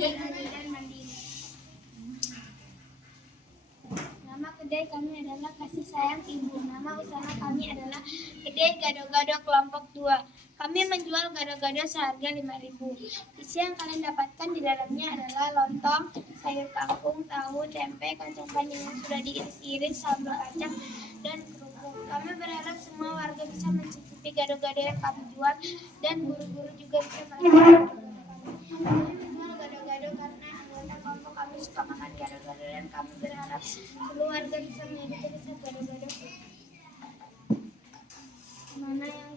berani dan mandiri. Nama kedai kami adalah Kasih Sayang Ibu. Nama usaha kami adalah Kedai Gado-Gado Kelompok 2. Kami menjual gado-gado seharga 5.000. Isi yang kalian dapatkan di dalamnya adalah lontong, sayur kangkung, tahu, tempe, kacang panjang yang sudah diiris-iris, sambal kacang, dan kerupuk. Kami berharap semua warga bisa mencicipi gado-gado yang kami jual dan guru-guru juga bisa merasakan gado-gado kami. Kami menjual gado-gado karena anggota kelompok kami suka makan gado-gado dan kami berharap seluruh warga bisa mengikuti resep gado-gado. Mana yang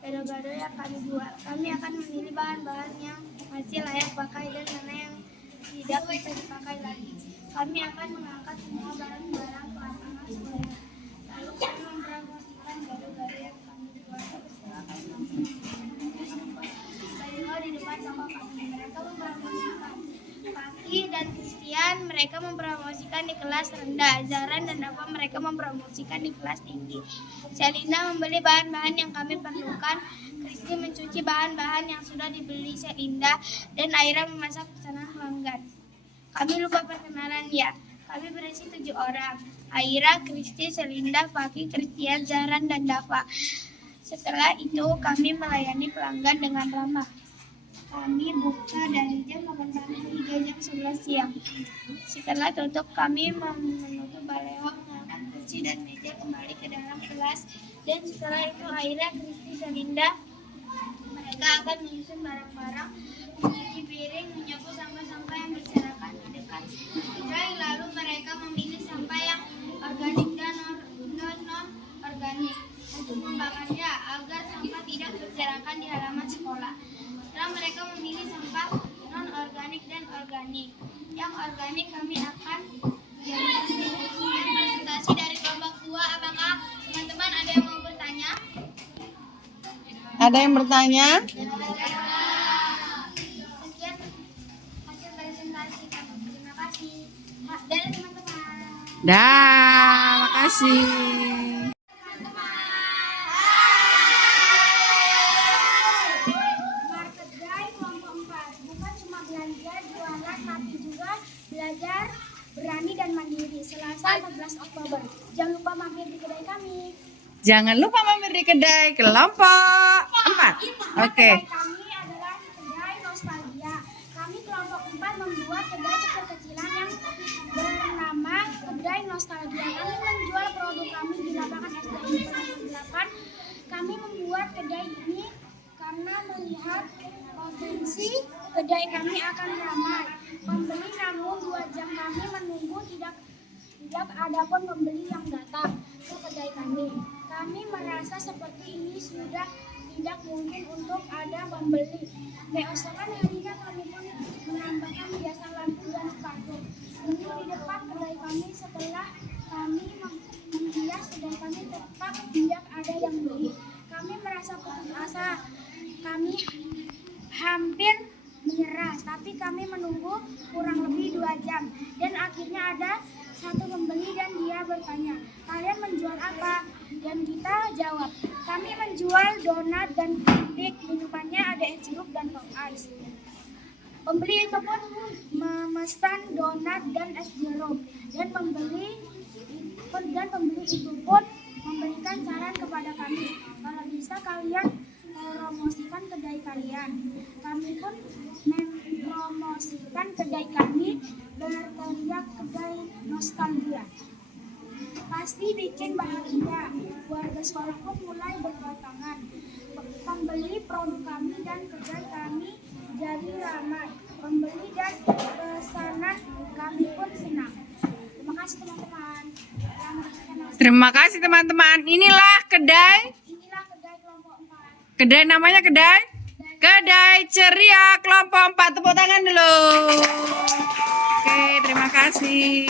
gado-gado yang kami jual. Kami akan memilih bahan-bahan yang masih layak pakai dan mana yang tidak bisa dipakai lagi. Kami akan mengangkat semua barang-barang ke lapangan sekolah. Lalu kami mempromosikan gado-gado yang kami jual. Silakan baliho di depan toko kami. Mereka mempromosikan Paki dan Christian, mereka mempromosikan di kelas rendah. Zaran dan Dava mereka mempromosikan di kelas tinggi. Selina membeli bahan-bahan yang kami perlukan. Kristi mencuci bahan-bahan yang sudah dibeli Selinda, dan Aira memasak pesanan pelanggan. Kami lupa perkenalan ya. Kami berisi 7 orang. Aira, Kristi, Selinda, Faki, Christian, Zaran, dan Dava. Setelah itu kami melayani pelanggan dengan ramah. Kami buka dari jam 8 pagi hingga jam 11 siang. Setelah tutup, kami menutup baleho, mengangkat kursi dan meja kembali ke dalam kelas. Dan setelah itu Aira, Kristi, Selinda, mereka akan menyusun barang-barang, mencuci piring, menyapu sampah-sampah yang berserakan di dekat kedai. Lalu mereka memilih sampah yang organik dan non-organik untuk membakarnya agar sampah tidak berserakan di halaman sekolah. Setelah mereka memilih sampah non-organik dan organik, yang organik kami akan jadikan presentasi dari kelompok 2. Apakah teman-teman ada yang mau bertanya? Ada yang bertanya? Sekian hasil presentasi kami. Terima kasih. Dan teman-teman. Dah, makasih. Kedai kelompok 4 bukan cuma belanja jualan tapi juga belajar berani dan mandiri. Selasa 14 Oktober. Jangan lupa mampir di kedai kami. Jangan lupa mampir di kedai kelompok 4. Oke. Kedai kami adalah kedai nostalgia. Kami kelompok 4 membuat kedai kecil-kecilan yang bernama Kedai Nostalgia. Kami menjual produk kami di lapangan SD 8. Kami membuat kedai ini karena melihat potensi kedai kami akan ramai pembeli, namun 2 jam kami menunggu tidak ada pun pembeli yang datang ke kedai kami. Kami merasa seperti ini sudah tidak mungkin untuk ada pembeli. Keesokan harinya kami pun menambahkan hiasan lampu dan sepatu. Ini di depan kedai kami. Setelah kami menghias kedai kami, tetap tidak ada yang beli. Kami merasa putus asa. Kami hampir menyerah, tapi kami menunggu kurang lebih 2 jam. Dan akhirnya ada satu pembeli dan dia bertanya, "Kalian menjual apa?" Dan kita jawab, "Kami menjual donat dan keripik, minumannya ada es jeruk dan pop ice." Pembeli itu pun memesan donat dan es jeruk, dan pembeli itu pun memberikan saran kepada kami, "Kalau bisa kalian promosikan kedai kalian." Kami pun mempromosikan kedai kami, berteriak kedai nostalgia. Pasti bikin bahagia. Warga sekolah pun mulai berdatangan. Pembeli produk kami dan kedai kami jadi ramai. Pembeli dan pesanan kami pun senang. Terima kasih teman-teman. Terima kasih teman-teman. Inilah kedai kelompok 4. Kedai namanya Kedai Ceria kelompok 4. Tepuk tangan dulu. Oke, terima kasih.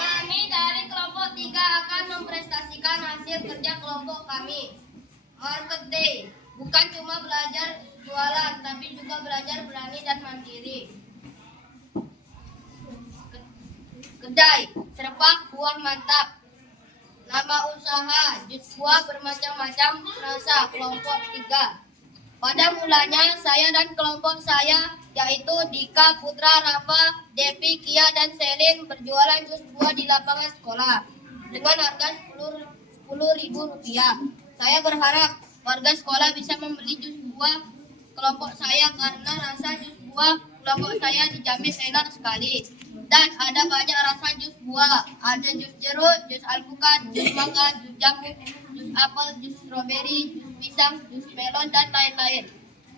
Kami dari kelompok 3 akan mempresentasikan hasil kerja kelompok kami. Market Day, bukan cuma belajar jualan, tapi juga belajar berani dan mandiri. Kedai, serba buah mantap. Nama usaha jus buah bermacam-macam rasa kelompok 3. Pada mulanya saya dan kelompok saya yaitu Dika, Putra, Rafa, Devi, Kia, dan Selin berjualan jus buah di lapangan sekolah dengan harga Rp10.000. Saya berharap warga sekolah bisa membeli jus buah kelompok saya karena rasa jus buah kelompok saya dijamin enak sekali. Dan ada banyak rasa jus buah, ada jus jeruk, jus alpukat, jus mangga, jus jambu, jus apel, jus stroberi, jus pisang, jus melon, dan lain-lain.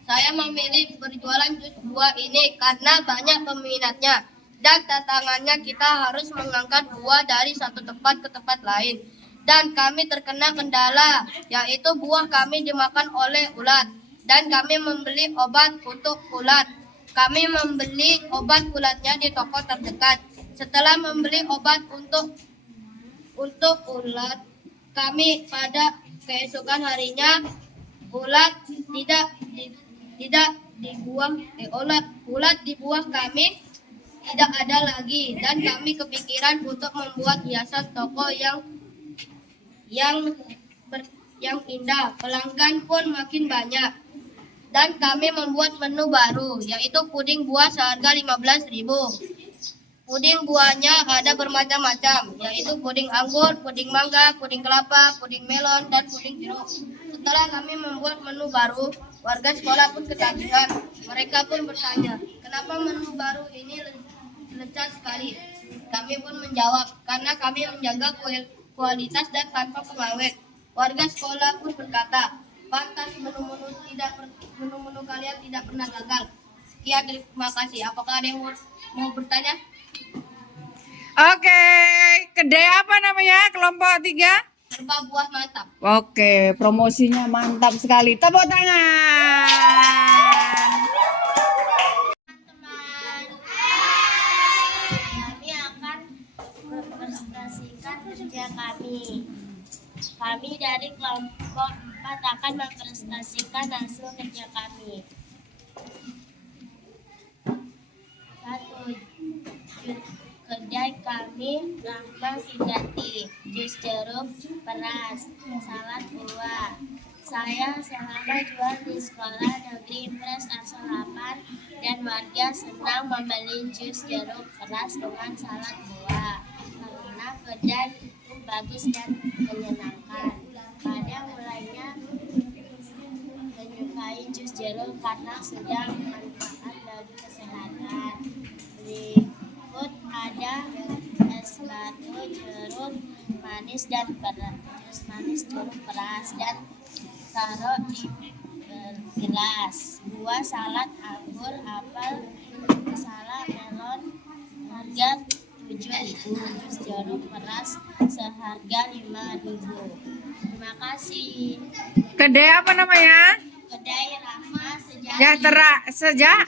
Saya memilih berjualan jus buah ini karena banyak peminatnya. Dan tantangannya kita harus mengangkat buah dari satu tempat ke tempat lain. Dan kami terkena kendala, yaitu buah kami dimakan oleh ulat. Dan kami membeli obat untuk ulat. Kami membeli obat ulatnya di toko terdekat. Setelah membeli obat untuk ulat, kami pada keesokan harinya ulat tidak dibuang. Ulat di buah kami tidak ada lagi dan kami kepikiran untuk membuat hiasan toko yang indah. Pelanggan pun makin banyak. Dan kami membuat menu baru, yaitu puding buah seharga Rp15.000. Puding buahnya ada bermacam-macam, yaitu puding anggur, puding mangga, puding kelapa, puding melon, dan puding jeruk. Setelah kami membuat menu baru, warga sekolah pun ketagihan. Mereka pun bertanya, kenapa menu baru ini lezat sekali? Kami pun menjawab, karena kami menjaga kualitas dan tanpa pengawet. Warga sekolah pun berkata, pantas menu-menu kalian tidak pernah gagal. Sekian, terima kasih. Apakah ada yang mau bertanya? Oke, kedai apa namanya? Kelompok 3? Serba buah mantap. Oke, promosinya mantap sekali. Tepuk tangan. Teman-teman, kami akan mempresentasikan kerja kami. Kami dari kelompok 4 akan mempresentasikan hasil kerja kami. 1. Kedai kami Rahma Sindati, jus jeruk, peras, salad buah. Saya selama jual di sekolah negeri Impres Asal 8 dan warga senang membeli jus jeruk peras dengan salad buah karena kedai itu bagus dan menyenangkan. Pada mulanya menyukai jus jeruk karena sudah bermanfaat bagi kesehatan. Berikut ada es batu jeruk manis dan jus manis jeruk peras dan taruh di gelas. Buah salad anggur, apel, salad melon harga Rp7.000. Jus jeruk peras seharga Rp5.000. Terima kasih. Kedai apa namanya? Kedai Rahma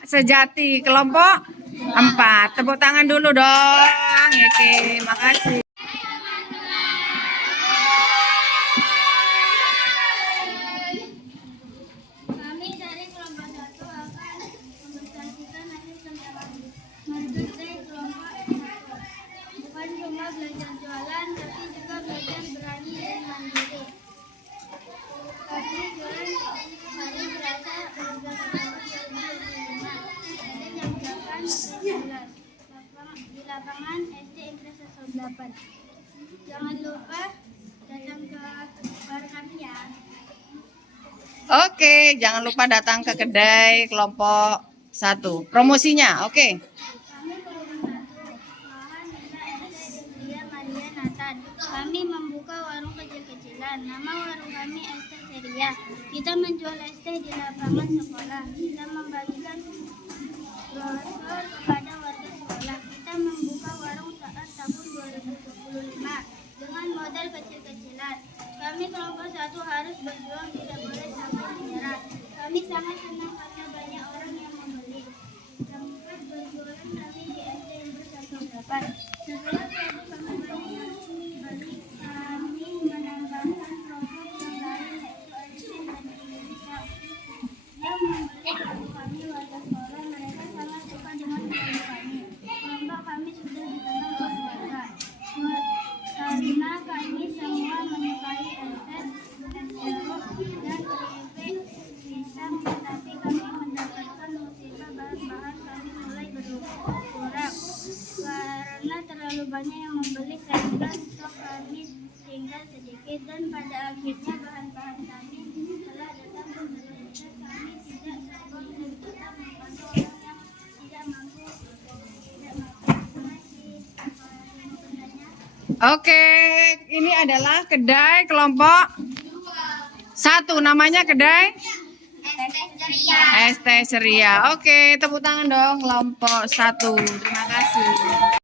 Sejati kelompok 4. Tepuk tangan dulu dong. Oke, makasih. Kami dari kelompok 1 akan mempresentasikan hasil kerja kami. Marketing kelompok 1. Bukan cuma belajar jualan, tapi juga belajar berani dan mandiri. Kami jualan hari Selasa 12 November 2025 dari jam 8 sampai 11 di lapangan SD Impres 8. Jangan lupa datang ke bar kami ya. Oke, jangan lupa datang ke kedai kelompok 1. Promosinya, oke. Kami kelompok 1, Mahan Nisa SD Ria Maria Nathan. Kami membuka warung kecil-kecilan. Nama warung kami ST Seria. Kita menjual ST di lapangan sekolah. Kita membagikan brosur kepada warga sekolah. Kita membuka warung saat tahun 2025 dengan modal kecil-kecilan. Kami kelompok 1 harus berjuang, tidak boleh sampai menyerah. Kami sangat senang karena banyak orang yang membeli. Tempat berjualan kami di SD Impres 8. Setelah produk kami banyak yang beli, kami menambahkan produk yang lain yaitu es krim dan Indonesia. Yang membeli produk kami warga sekolah, mereka sangat suka dengan produk kami. Kelompok kami sudah dikenal oleh warga karena kami semua Oke, ini adalah kedai kelompok 1. Namanya kedai ST Ceria. Oke, tepuk tangan dong kelompok 1. Terima kasih.